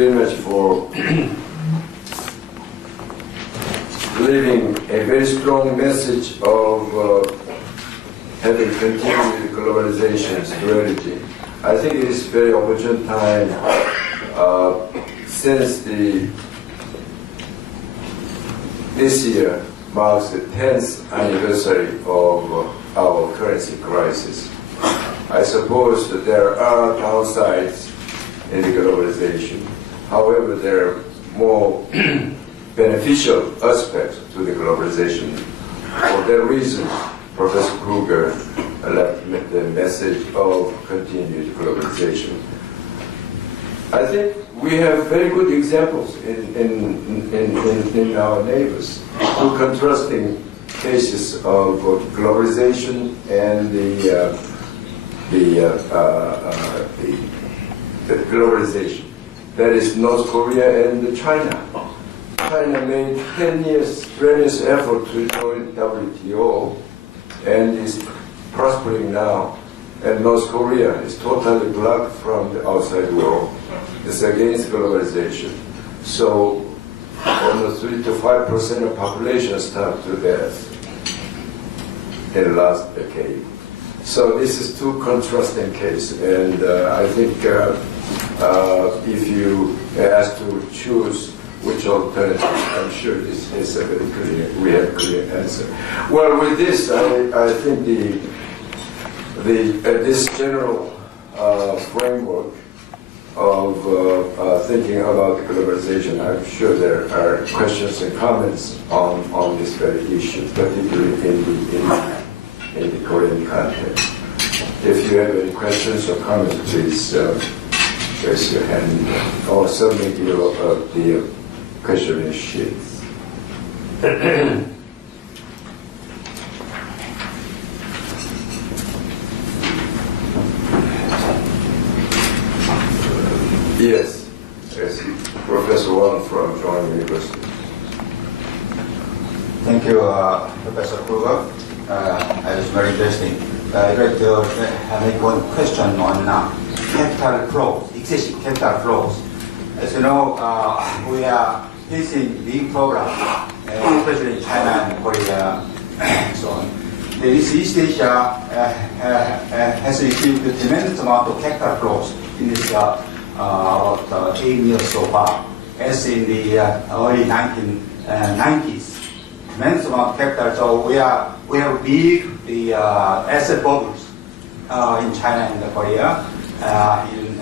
very much for leaving a very strong message of having continued globalization strategy. I think it is a very opportune time since this year marks the 10th anniversary of our currency crisis. I suppose that there are downsides in the globalization. However, there are more beneficial aspects to the globalization. For that reason, Professor Krueger left the message of continued globalization. I think we have very good examples in our neighbors, two contrasting cases of globalization and the globalization. That is North Korea and China. China made 10 years strenuous effort to join WTO and is prospering now. And North Korea is totally blocked from the outside world. It's against globalization. So almost 3 to 5% of population starved to death in the last decade. So this is two contrasting cases, and I think if you ask to choose which alternative, I'm sure this is a very clear, we have a clear answer. Well, with this, I think this general framework of thinking about globalization, I'm sure there are questions and comments on this very issue, particularly in the Korean context. If you have any questions or comments, please raise your hand or submit the questionnaire sheets. Yes, Professor Wang from John University. Thank you, Professor Krueger. That is very interesting. I'd like to make one question on capital flows, excessive capital flows. As you know, we are facing big problems, especially in China and Korea and so on. East Asia has received a tremendous amount of capital flows in this about 8 years so far, as in the early 1990s. Tremendous amount of capital, so we have big asset bubbles in China and Korea, in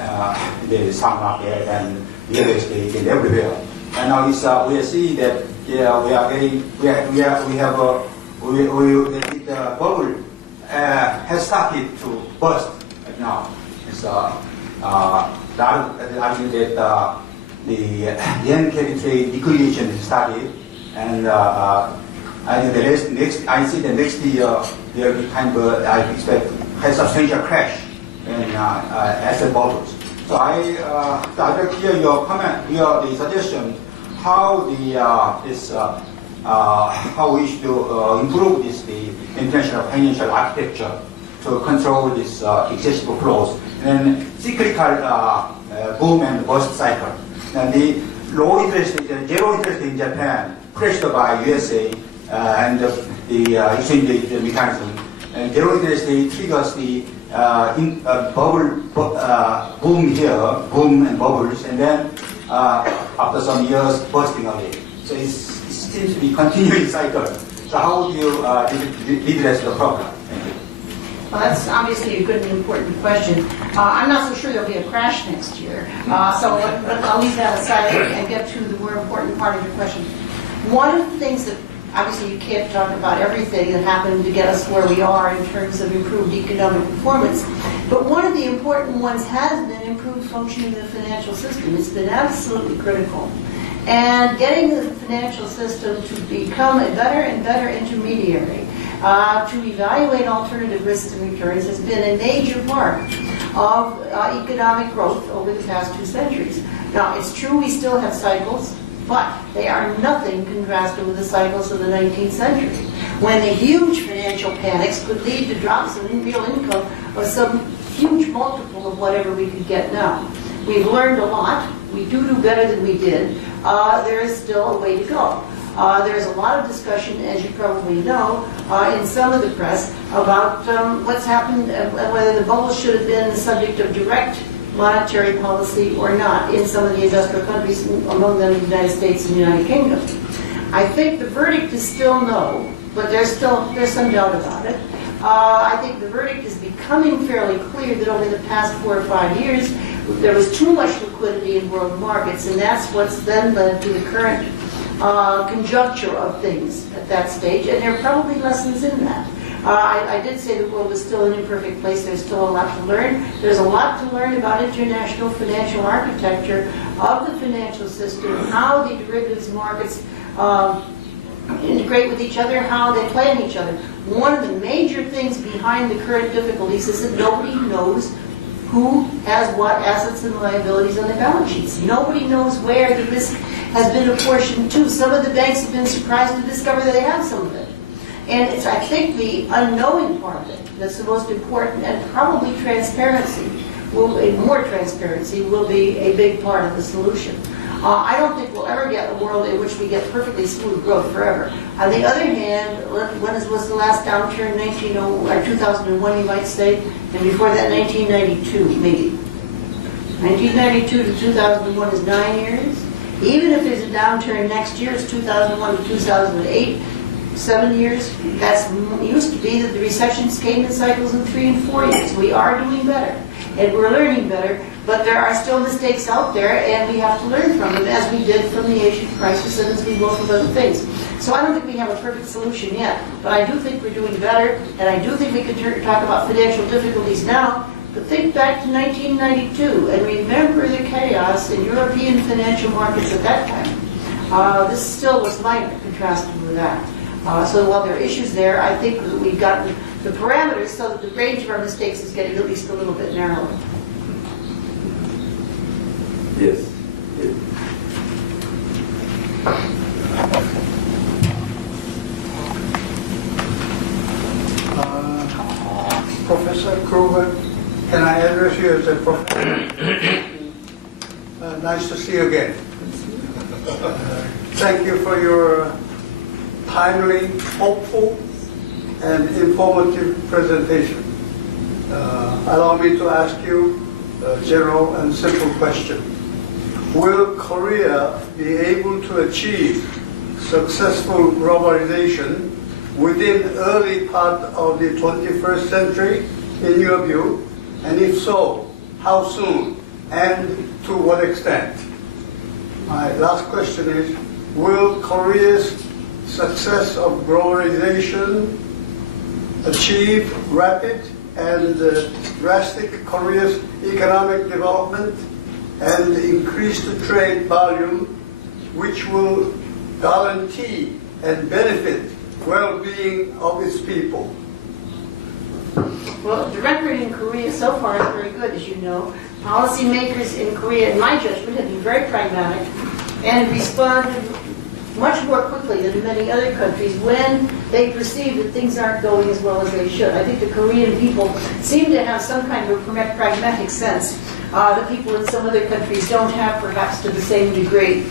the stock market and real estate and everywhere. And now we are seeing that the bubble has started to burst right now. It's arguing that the yen carry trade liquidation started, and I think I see the next year there will be kind of I expect a substantial crash in asset bubbles. So I'd like to hear your comment, the suggestion, how how we should improve the international financial architecture to control this excessive flows and cyclical boom and bust cycle. And the low interest, zero interest in Japan, crashed by USA and the exchange rate mechanism. And zero interest triggers the bubble boom here, boom and bubbles, and then after some years bursting again. So it seems to be continuing cycle. So how do you redress the problem? Thank you. Well, that's obviously a good and important question. I'm not so sure there'll be a crash next year. But I'll leave that aside and get to the more important part of your question. One of the things that, obviously you can't talk about everything that happened to get us where we are in terms of improved economic performance, but one of the important ones has been improved functioning of the financial system. It's been absolutely critical. And getting the financial system to become a better and better intermediary to evaluate alternative risks and returns has been a major part of economic growth over the past 2 centuries. Now, it's true we still have cycles, but they are nothing contrasted with the cycles of the 19th century, when the huge financial panics could lead to drops in real income of some huge multiple of whatever we could get now. We've learned a lot. we do better than we did, there is still a way to go. There's a lot of discussion, as you probably know, in some of the press about what's happened and whether the bubble should have been the subject of direct monetary policy or not in some of the industrial countries, among them the United States and the United Kingdom. I think the verdict is still no, but there's some doubt about it. I think the verdict is becoming fairly clear that over the past 4 or 5 years, there was too much liquidity in world markets, and that's what's then led to the current conjuncture of things at that stage, and there are probably lessons in that. I did say the world is still an imperfect place. There's still a lot to learn. There's a lot to learn about international financial architecture of the financial system, how the derivatives markets integrate with each other, how they play in each other. One of the major things behind the current difficulties is that nobody knows who has what assets and liabilities on their balance sheets. Nobody knows where the risk has been apportioned to. Some of the banks have been surprised to discover that they have some of it. And it's, I think, the unknowing part of it that's the most important, and probably transparency, more transparency will be a big part of the solution. I don't think we'll ever get a world in which we get perfectly smooth growth forever. On the other hand, when was the last downturn? 2001, you might say, and before that, 1992, maybe. 1992 to 2001 is 9 years. Even if there's a downturn next year, it's 2001 to 2008. 7 years. That used to be that the recessions came in cycles in 3 and 4 years. We are doing better, and we're learning better, but there are still mistakes out there, and we have to learn from them, as we did from the Asian crisis and as we will from other things. So I don't think we have a perfect solution yet, but I do think we're doing better, and I do think we can talk about financial difficulties now, but think back to 1992 and remember the chaos in European financial markets at that time. This still was minor contrasted with that. So while there are issues there, I think that we've gotten the parameters so that the range of our mistakes is getting at least a little bit narrower. Yes. Yes. Professor Krueger, can I address you as a professor? Nice to see you again. Thank you for your timely, hopeful, and informative presentation. Allow me to ask you a general and simple question. Will Korea be able to achieve successful globalization within early part of the 21st century, in your view? And if so, how soon and to what extent? My last question is, will Korea's success of globalization achieve rapid and drastic Korea's economic development and increased trade volume, which will guarantee and benefit well-being of its people? Well, the record in Korea so far is very good, as you know. Policymakers in Korea, in my judgment, have been very pragmatic and responded much more quickly than in many other countries when they perceive that things aren't going as well as they should. I think the Korean people seem to have some kind of a pragmatic sense that people in some other countries don't have, perhaps to the same degree.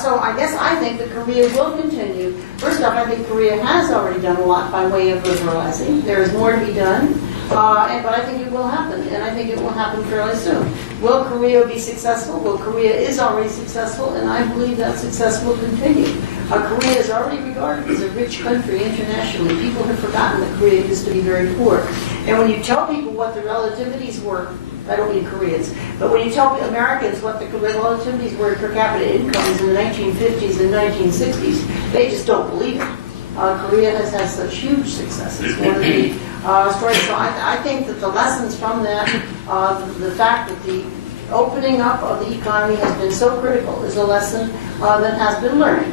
So I think that Korea will continue. First off, I think Korea has already done a lot by way of liberalizing. There is more to be done. But I think it will happen, and I think it will happen fairly soon. Will Korea be successful? Well, Korea is already successful, and I believe that success will continue. Korea is already regarded as a rich country internationally. People have forgotten that Korea used to be very poor. And when you tell people what the relativities were, I don't mean Koreans, but when you tell Americans what the relativities were per capita incomes in the 1950s and 1960s, they just don't believe it. Korea has had such huge successes. One of the stories. So I think that the lessons from that, the fact that the opening up of the economy has been so critical, is a lesson that has been learned.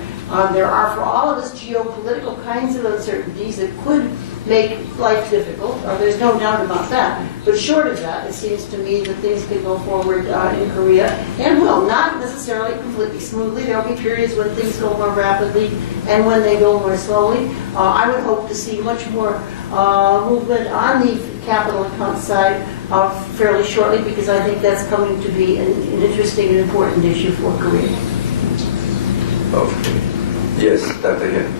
There are, for all of us, geopolitical kinds of uncertainties that could make life difficult. There's no doubt about that. But short of that, it seems to me that things can go forward in Korea, and will, not necessarily completely smoothly. There will be periods when things go more rapidly and when they go more slowly. I would hope to see much more movement on the capital account side fairly shortly, because I think that's coming to be an interesting and important issue for Korea. Okay. Yes, Dr. Hyun.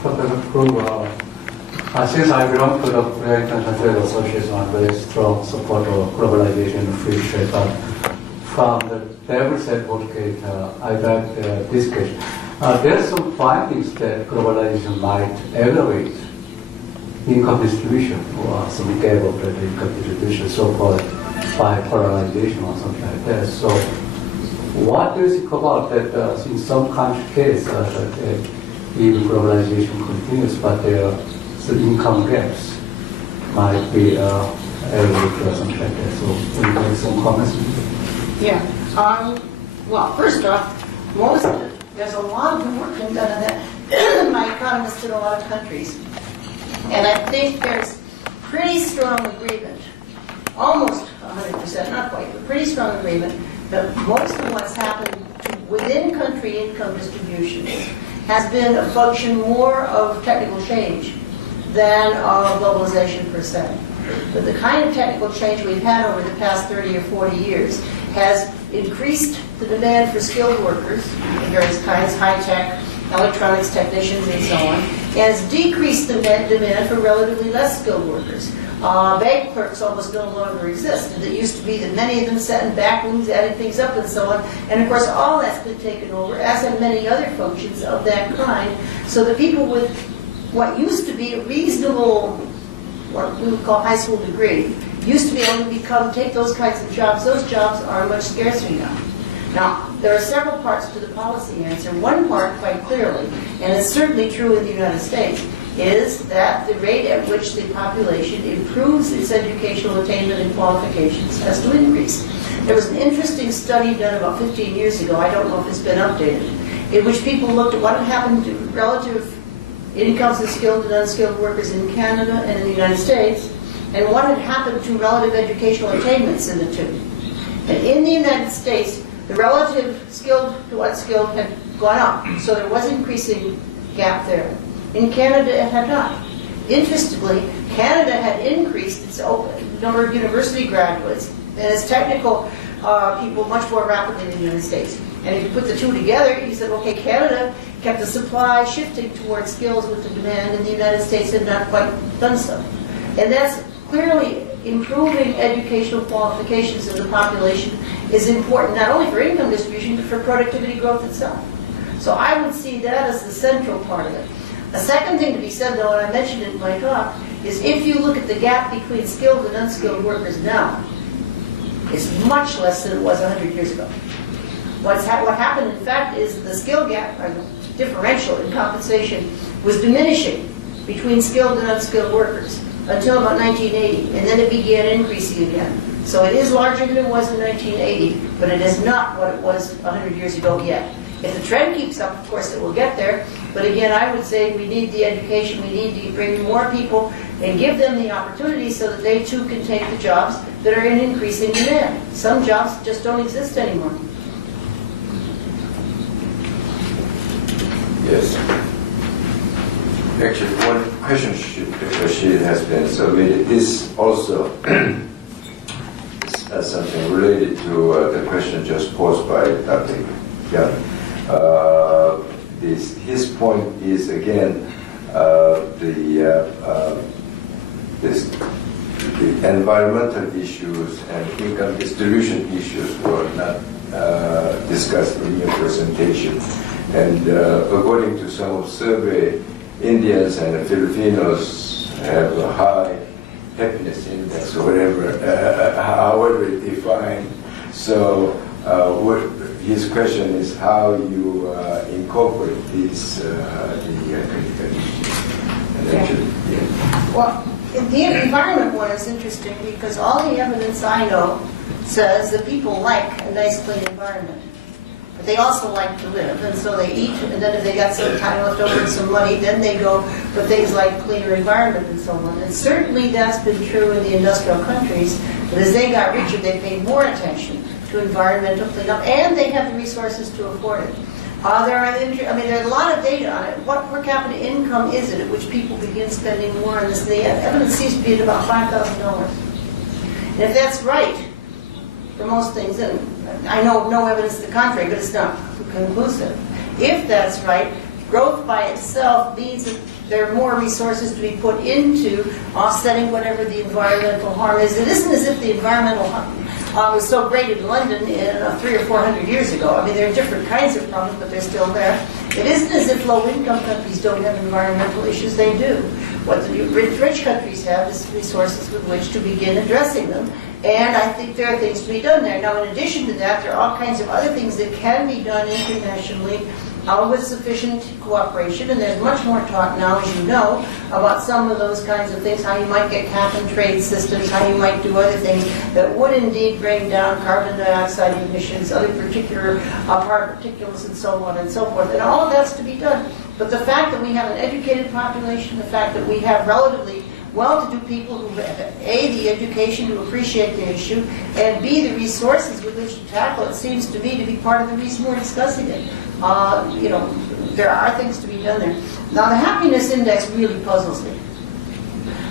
Professor Krueger, since I belong to the Korea International Trade Association, I'm very strong supporter of globalization and free trade. But from the devil's advocate, I'd like this question. There are some findings that globalization might aggravate income distribution or some gap of the income distribution, so-called bipolarization or something like that. So what do you think about that in some countries that even globalization continues, but there are some income gaps might be aggravated or something like that. So will you make some comments? Yeah. Well, first off, there's a lot of good work been done on that. My economists in a lot of countries. And I think there's pretty strong agreement, almost 100%, not quite, but pretty strong agreement, that most of what's happened to within country income distributions has been a function more of technical change than of globalization per se. But the kind of technical change we've had over the past 30 or 40 years has increased the demand for skilled workers of various kinds, high-tech, electronics technicians, and so on, and has decreased the demand for relatively less skilled workers. Bank clerks almost no longer exist. It used to be that many of them sat in back rooms, adding things up and so on, and of course all that's been taken over, as have many other functions of that kind, so the people with what used to be a reasonable, what we would call high school degree, used to be able to take those kinds of jobs. Those jobs are much scarcer now. Now, there are several parts to the policy answer. One part, quite clearly, and it's certainly true in the United States, is that the rate at which the population improves its educational attainment and qualifications has to increase. There was an interesting study done about 15 years ago, I don't know if it's been updated, in which people looked at what had happened to relative incomes of skilled and unskilled workers in Canada and in the United States, and what had happened to relative educational attainments in the two. And in the United States, the relative skilled to unskilled had gone up, so there was increasing gap there. In Canada, it had not. Interestingly, Canada had increased its number of university graduates and its technical people much more rapidly than the United States. And if you put the two together, you said, okay, Canada kept the supply shifting towards skills with the demand, and the United States had not quite done so. And that's clearly improving educational qualifications of the population is important not only for income distribution, but for productivity growth itself. So I would see that as the central part of it. A second thing to be said, though, and I mentioned it in my talk, is if you look at the gap between skilled and unskilled workers now, it's much less than it was 100 years ago. What happened, in fact, is the skill gap, or the differential in compensation, was diminishing between skilled and unskilled workers until about 1980, and then it began increasing again. So it is larger than it was in 1980, but it is not what it was 100 years ago yet. If the trend keeps up, of course, it will get there. But again, I would say we need the education, we need to bring more people and give them the opportunity so that they too can take the jobs that are in increasing demand. Some jobs just don't exist anymore. Yes. Actually, one question sheet has been submitted. This also is something related to the question just posed by Dr. Hyun. His point is again the environmental issues and income distribution issues were not discussed in your presentation. And according to some survey, Indians and Filipinos have a high happiness index, or whatever, however defined. So his question is how you incorporate these the critical issues. And actually, yeah. Well, the environment one is interesting because all the evidence I know says that people like a nice, clean environment. But they also like to live, and so they eat, and then if they got some time left over and some money, then they go for things like cleaner environment and so on. And certainly that's been true in the industrial countries, but as they got richer, they paid more attention to environmental cleanup, and they have the resources to afford it. There's a lot of data on it. What per capita income is it at which people begin spending more on this? The evidence seems to be at about $5,000. And if that's right, for most things, and I know no evidence to the contrary, but it's not conclusive. If that's right, growth by itself means that there are more resources to be put into offsetting whatever the environmental harm is. It isn't as if the environmental harm was so great in London 300 or 400 years ago. I mean, there are different kinds of problems, but they're still there. It isn't as if low-income countries don't have environmental issues. They do. What the rich countries have is resources with which to begin addressing them. And I think there are things to be done there. Now, in addition to that, there are all kinds of other things that can be done internationally with sufficient cooperation, and there's much more talk now, as you know, about some of those kinds of things, how you might get cap-and-trade systems, how you might do other things that would indeed bring down carbon dioxide emissions, other particular particulates, and so on and so forth. And all of that's to be done. But the fact that we have an educated population, the fact that we have relatively well-to-do people who have, A, the education to appreciate the issue, and B, the resources with which to tackle it, seems to me to be part of the reason we're discussing it. There are things to be done there. Now, the happiness index really puzzles me.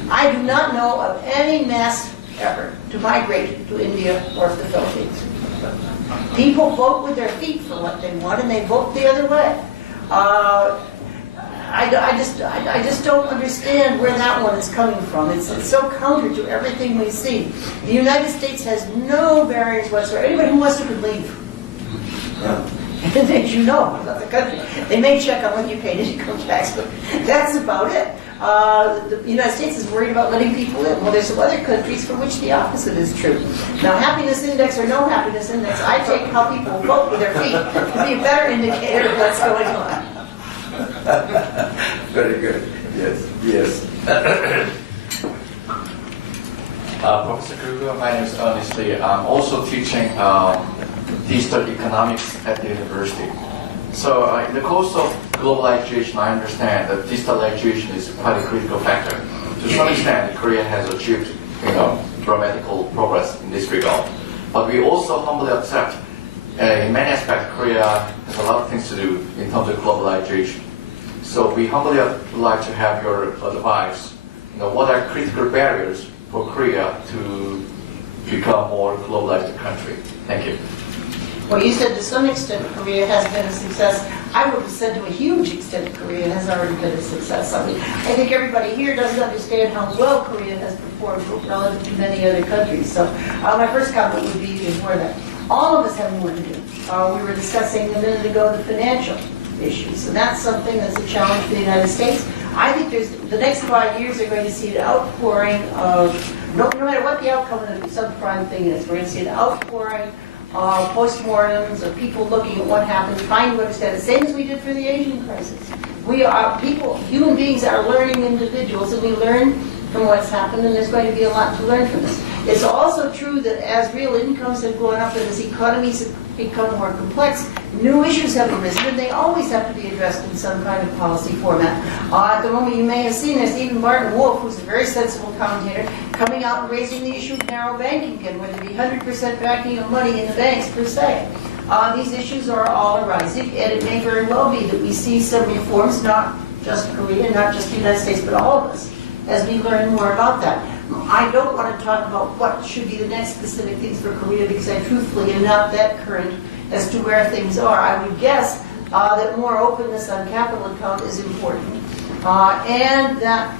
I do not know of any mass effort to migrate to India or the Philippines. People vote with their feet for what they want, and they vote the other way. I just don't understand where that one is coming from. It's so counter to everything we see. The United States has no barriers whatsoever. Anybody who wants to could leave. Yeah. And as you know, about the country, they may check on whether you paid income tax, but that's about it. The United States is worried about letting people in. Well, there's some other countries for which the opposite is true. Now, happiness index or no happiness index, I take how people vote with their feet to be a better indicator of what's going on. Very good. Yes. Professor Krueger, my name is Ernest Lee. I'm also teaching digital economics at the university. So in the course of globalization, I understand that digitalization is quite a critical factor. To some extent, Korea has achieved, dramatical progress in this regard. But we also humbly accept, in many aspects, Korea has a lot of things to do in terms of globalization. So we humbly would like to have your advice. What are critical barriers for Korea to become more globalized country? Thank you. Well, you said to some extent Korea has been a success. I would have said to a huge extent Korea has already been a success. I mean, I think everybody here doesn't understand how well Korea has performed relative to many other countries. So my first comment would be before that. All of us have more to do. We were discussing a minute ago the financial issues. So that's something that's a challenge for the United States. I think the next 5 years are going to see an outpouring of, no matter what the outcome of the subprime thing is, we're going to see an outpouring of postmortems, of people looking at what happened, trying to understand it, same as we did for the Asian crisis. We are people, human beings are learning individuals, and we learn from what's happened, and there's going to be a lot to learn from this. It's also true that as real incomes have gone up and as economies have become more complex, new issues have arisen, and they always have to be addressed in some kind of policy format. At the moment, you may have seen there's even Martin Wolf, who's a very sensible commentator, coming out and raising the issue of narrow banking again, where there be 100% backing of money in the banks per se. These issues are all arising, and it may very well be that we see some reforms, not just Korea, not just the United States, but all of us, as we learn more about that. I don't want to talk about what should be the next specific things for Korea, because I truthfully am not that current as to where things are. I would guess that more openness on capital account is important. And that,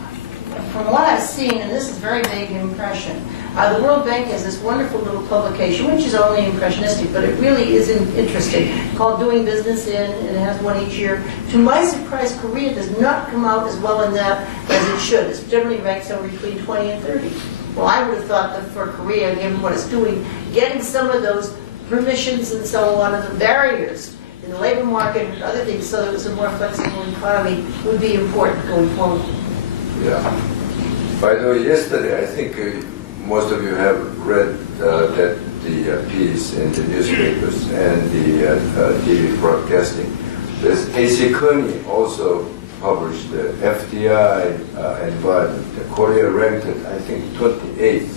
from what I've seen, and this is a very vague impression, the World Bank has this wonderful little publication, which is only impressionistic, but it really is interesting, called Doing Business In, and it has one each year. To my surprise, Korea does not come out as well in that as it should. It's generally ranked somewhere between 20 and 30. Well, I would have thought that for Korea, given what it's doing, getting some of those permissions and so on, and the barriers in the labor market and other things, so that it was a more flexible economy, would be important going forward. Yeah. By the way, yesterday, I think most of you have read the piece in the newspapers and the TV broadcasting. A.C. Kearney also published the FDI environment. Korea ranked, I think, 28th.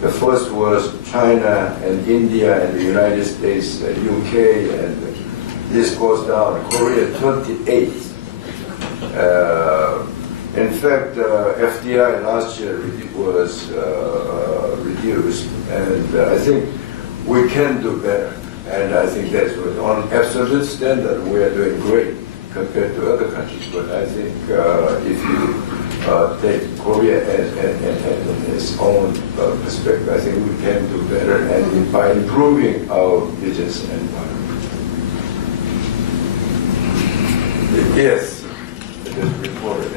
The first was China and India and the United States, UK and this goes down. Korea 28. In fact, FDI last year was reduced, and I think we can do better. And I think that's what, on absolute standard, we are doing great compared to other countries. But I think if you take Korea as its own perspective, I think we can do better, and by improving our business environment. Yes, it is reported.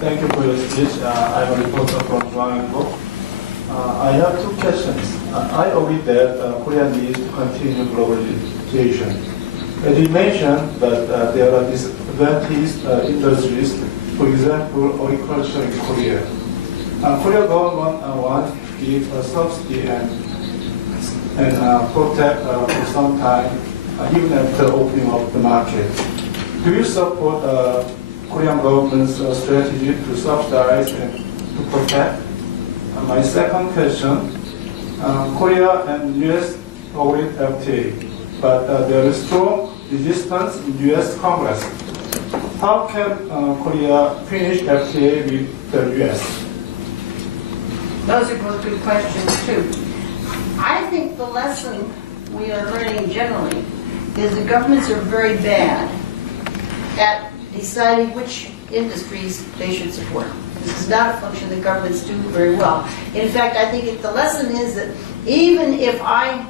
Thank you for your speech. I'm a reporter from Johannesburg. I have two questions. I agree that Korea needs to continue globalization. As you mentioned that there are disadvantaged industries, for example, agriculture in Korea. Korea government wants to give a subsidy and protect for some time, even after opening up the market. Do you support Korean government's strategy to subsidize and to protect? My second question, Korea and U.S. agreed FTA, but there is strong resistance in U.S. Congress. How can Korea finish FTA with the U.S.? Those are both good questions, too. I think the lesson we are learning generally is the governments are very bad at deciding which industries they should support. This is not a function that governments do very well. In fact, I think the lesson is that even if I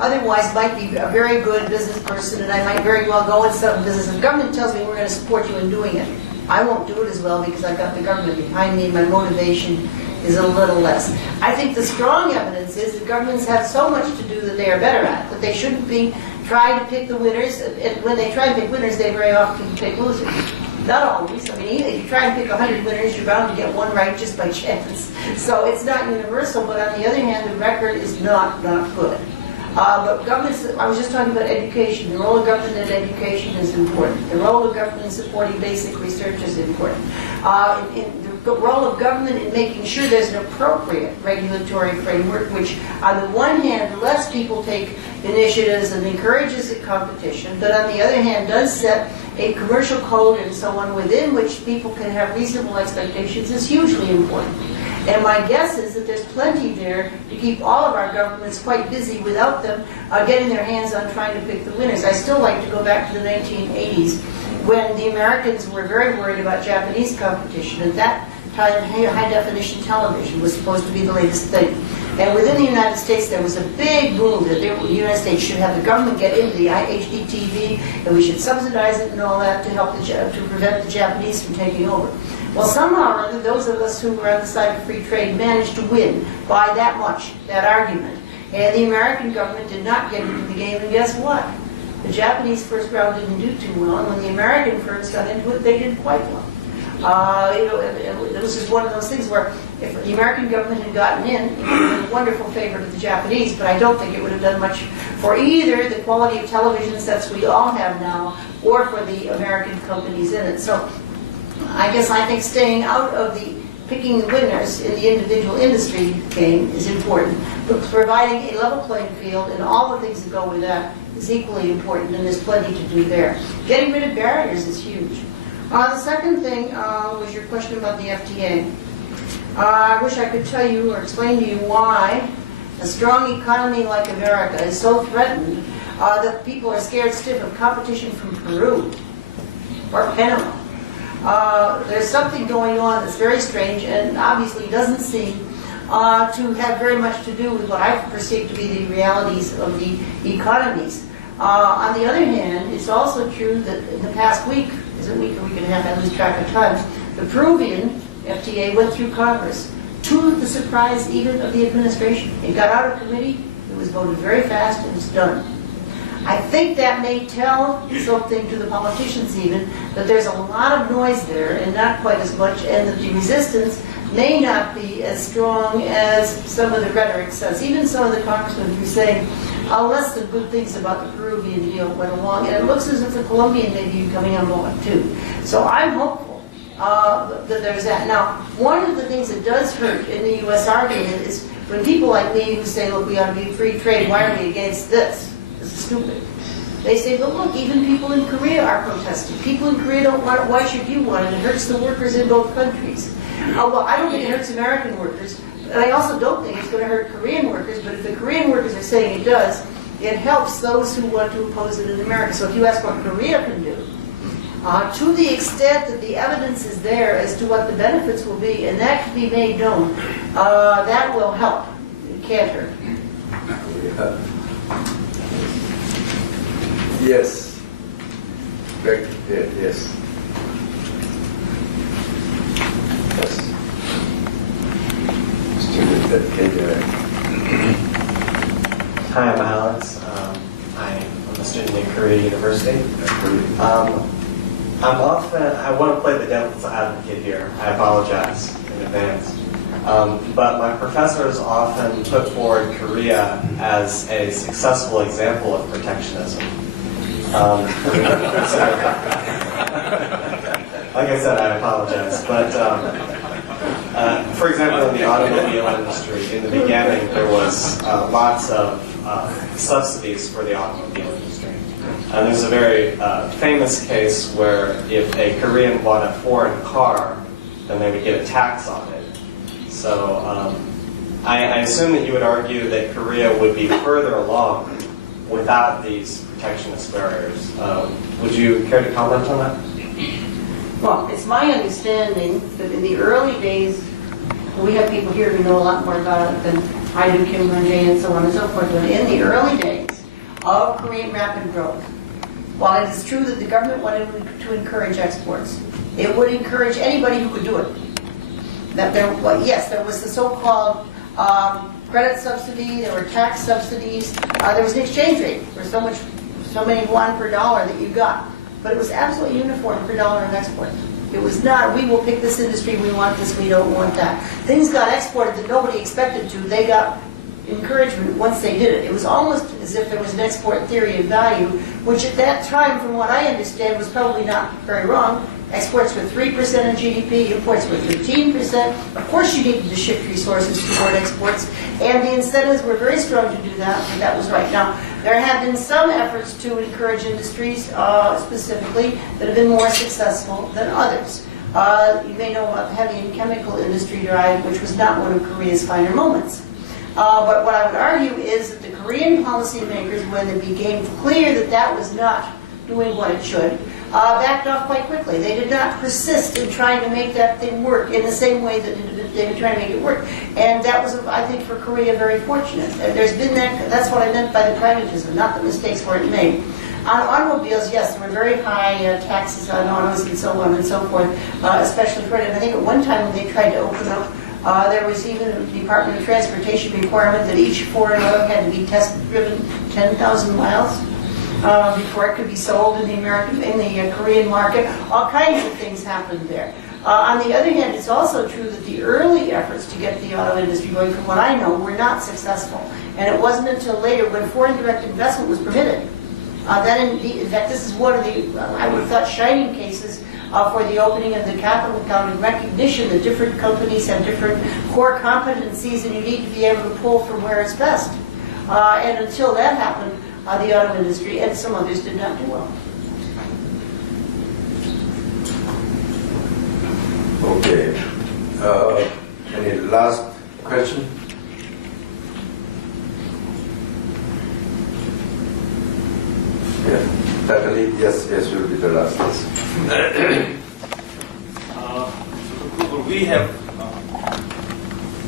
otherwise might be a very good business person and I might very well go into some business, and the government tells me we're going to support you in doing it, I won't do it as well because I've got the government behind me and my motivation is a little less. I think the strong evidence is that governments have so much to do that they are better at, that they shouldn't be trying to pick the winners. And when they try to pick winners, they very often pick losers. Not always. I mean, even if you try and pick 100 winners, you're bound to get one right just by chance. So it's not universal, but on the other hand, the record is not good. But governments, I was just talking about education. The role of government in education is important. The role of government in supporting basic research is important. The role of government in making sure there's an appropriate regulatory framework, which on the one hand lets people take initiatives and encourages the competition, but on the other hand does set a commercial code and so on within which people can have reasonable expectations, is hugely important. And my guess is that there's plenty there to keep all of our governments quite busy without them getting their hands on trying to pick the winners. I still like to go back to the 1980s when the Americans were very worried about Japanese competition. At that time, high-definition television was supposed to be the latest thing. And within the United States, there was a big move that the United States should have the government get into the HD TV, and we should subsidize it and all that to help to prevent the Japanese from taking over. Well, somehow or other, those of us who were on the side of free trade managed to win by that much, that argument. And the American government did not get into the game, and guess what? The Japanese first round didn't do too well, and when the American firms got into it, they did quite well. It was just one of those things where if the American government had gotten in, it would have been a wonderful favor to the Japanese, but I don't think it would have done much for either the quality of television sets we all have now or for the American companies in it. So I guess I think staying out of the picking the winners in the individual industry game is important, but providing a level playing field and all the things that go with that is equally important, and there's plenty to do there. Getting rid of barriers is huge. The second thing was your question about the FTA. I wish I could tell you or explain to you why a strong economy like America is so threatened that people are scared stiff of competition from Peru or Panama. There's something going on that's very strange and obviously doesn't seem to have very much to do with what I perceive to be the realities of the economies. On the other hand, it's also true that in the past week, is a week or week and a half, I lose track of time, the Peruvian FTA went through Congress to the surprise even of the administration. It got out of committee, it was voted very fast, and it's done. I think that may tell something to the politicians even, that there's a lot of noise there and not quite as much, and that the resistance may not be as strong as some of the rhetoric says. Even some of the congressmen who say less than good things about the Peruvian deal went along, and it looks as if the Colombian may be coming on board too. So I'm hopeful that there's that. Now, one of the things that does hurt in the U.S. argument is when people like me who say, look, we ought to be free trade, why are we against this? This is stupid. They say, but look, even people in Korea are protesting. People in Korea don't want it. Why should you want it? It hurts the workers in both countries. Well, I don't think it hurts American workers. And I also don't think it's going to hurt Korean workers. But if the Korean workers are saying it does, it helps those who want to oppose it in America. So if you ask what Korea can do, to the extent that the evidence is there as to what the benefits will be, and that can be made known, that will help. It can't hurt. Yes. Back there, yes. Yes. Student at KDI. Hi, I'm Alex. I'm a student at Krueger University. I want to play the devil's advocate here. I apologize in advance. But my professors often put forward Korea as a successful example of protectionism. Like I said, I apologize. But for example, in the automobile industry, in the beginning, there was lots of subsidies for the automobile industry. And there's a very famous case where if a Korean bought a foreign car, then they would get a tax on it. So I assume that you would argue that Korea would be further along without these protectionist barriers. Would you care to comment on that? Well, it's my understanding that in the early days, we have people here who know a lot more about it than I do, Kim Gun-jae, and so on and so forth, but in the early days of Korean rapid growth, while it is true that the government wanted to encourage exports, it would encourage anybody who could do it. Yes, there was the so-called credit subsidy, there were tax subsidies, there was an exchange rate for so many won per dollar that you got. But it was absolutely uniform per dollar of export. It was not, we will pick this industry, we want this, we don't want that. Things got exported that nobody expected to. They got encouragement once they did it. It was almost as if there was an export theory of value, which at that time, from what I understand, was probably not very wrong. Exports were 3% of GDP, imports were 15%. Of course you needed to shift resources toward exports, and the incentives were very strong to do that, and that was right. Now, there have been some efforts to encourage industries, specifically, that have been more successful than others. You may know about the heavy and chemical industry drive, which was not one of Korea's finer moments. But what I would argue is that the Korean policymakers, when it became clear that that was not doing what it should, backed off quite quickly. They did not persist in trying to make that thing work in the same way that they were trying to make it work. And that was, I think, for Korea very fortunate. There's been that's what I meant by the pragmatism, not the mistakes weren't made. On automobiles, yes, there were very high taxes on autos and so on and so forth, especially for it. And I think at one time when they tried to open up, there was even a Department of Transportation requirement that each foreign auto had to be test-driven 10,000 miles before it could be sold in the Korean market. All kinds of things happened there. On the other hand, it's also true that the early efforts to get the auto industry going, from what I know, were not successful. And it wasn't until later, when foreign direct investment was permitted, then in fact, this is one of the, I would have thought, shining cases for the opening of the capital account and recognition that different companies have different core competencies and you need to be able to pull from where it's best. And until that happened, the auto industry and some others did not do well. Okay. Any last question? Yeah. Dr. Lee, yes, will be the last question.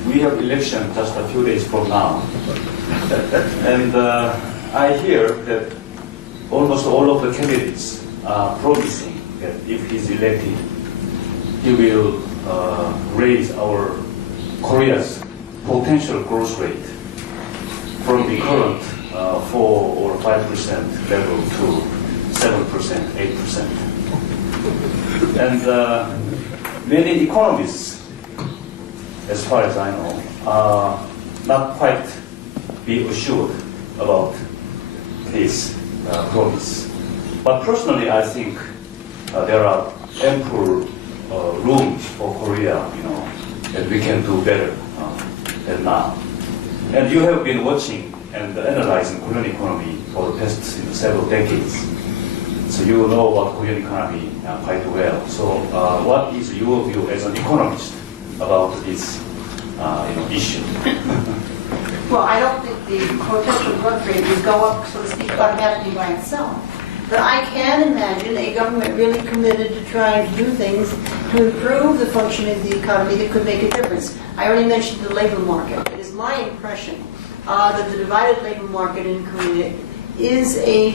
We have election just a few days from now, and I hear that almost all of the candidates are promising that if he's elected, he will raise our Korea's potential growth rate from the current 4 or 5% level to 7%, 8%. And many economists, as far as I know, are not quite be assured about his promise. But personally, I think there are ample room for Korea, that we can do better than now. And you have been watching and analyzing Korean economy for the past several decades. So you know about Korean economy quite well. So what is your view as an economist about this issue? Well, I don't think the potential growth rate would go up, so to speak, automatically by itself. But I can imagine a government really committed to trying to do things to improve the functioning of the economy that could make a difference. I already mentioned the labor market. It is my impression that the divided labor market in Korea is a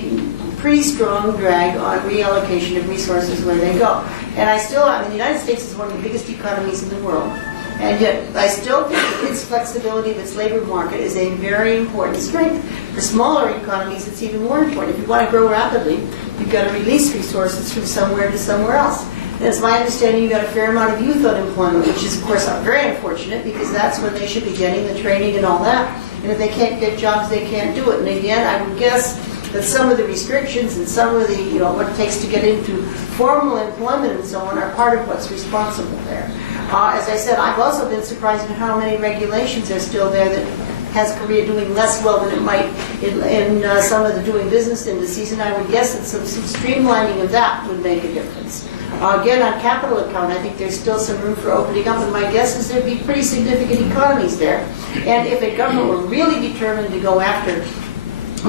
pretty strong drag on reallocation of resources where they go. And the United States is one of the biggest economies in the world. And yet, I still think that its flexibility of its labor market is a very important strength. For smaller economies, it's even more important. If you want to grow rapidly, you've got to release resources from somewhere to somewhere else. And it's my understanding you've got a fair amount of youth unemployment, which is, of course, very unfortunate because that's when they should be getting the training and all that. And if they can't get jobs, they can't do it. And again, I would guess that some of the restrictions and some of the, what it takes to get into formal employment and so on are part of what's responsible there. As I said, I've also been surprised at how many regulations are still there that has Korea doing less well than it might in some of the doing business indices, and I would guess that some streamlining of that would make a difference. Again, on capital account, I think there's still some room for opening up, and my guess is there'd be pretty significant economies there. And if a government were really determined to go after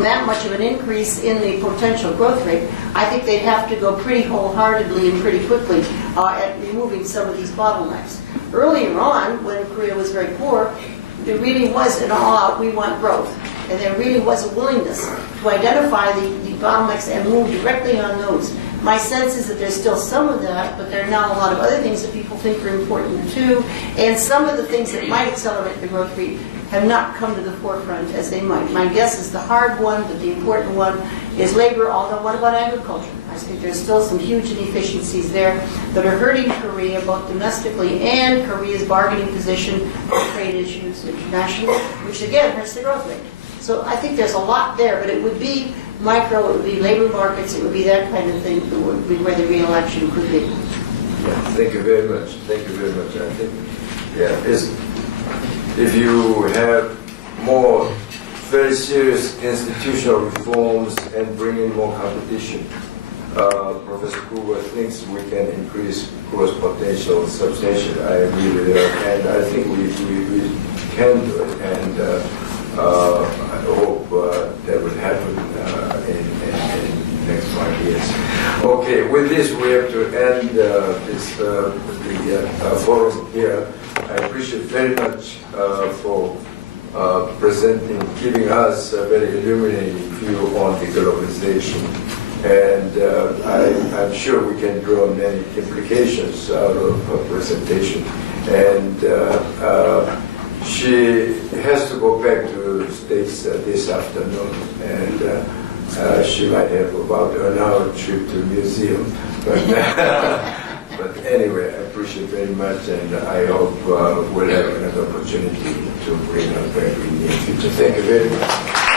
that much of an increase in the potential growth rate, I think they'd have to go pretty wholeheartedly and pretty quickly at removing some of these bottlenecks. Earlier on, when Korea was very poor, there really was an all-out, we want growth. And there really was a willingness to identify the bottlenecks and move directly on those. My sense is that there's still some of that, but there are now a lot of other things that people think are important too. And some of the things that might accelerate the growth rate have not come to the forefront as they might. My guess is the hard one, but the important one is labor, although what about agriculture? I think there's still some huge inefficiencies there that are hurting Korea both domestically and Korea's bargaining position on trade issues internationally, which again hurts the growth rate. So I think there's a lot there, but it would be micro, it would be labor markets, it would be that kind of thing that would be where the real action could be. Yeah, thank you very much. Thank you very much. I think, if you have more very serious institutional reforms and bring in more competition, Professor Krueger thinks we can increase growth potential substantially. I agree with her, and I think we can do it, and I hope that will happen in the next 5 years. Okay, with this we have to end the forum here. I appreciate very much for presenting, giving us a very illuminating view on the globalization. And I'm sure we can draw many implications out of her presentation. And she has to go back to the States this afternoon. And she might have about an hour trip to the museum. But anyway, I appreciate very much, and I hope we'll have another opportunity to bring her back in the near future. Thank you very much.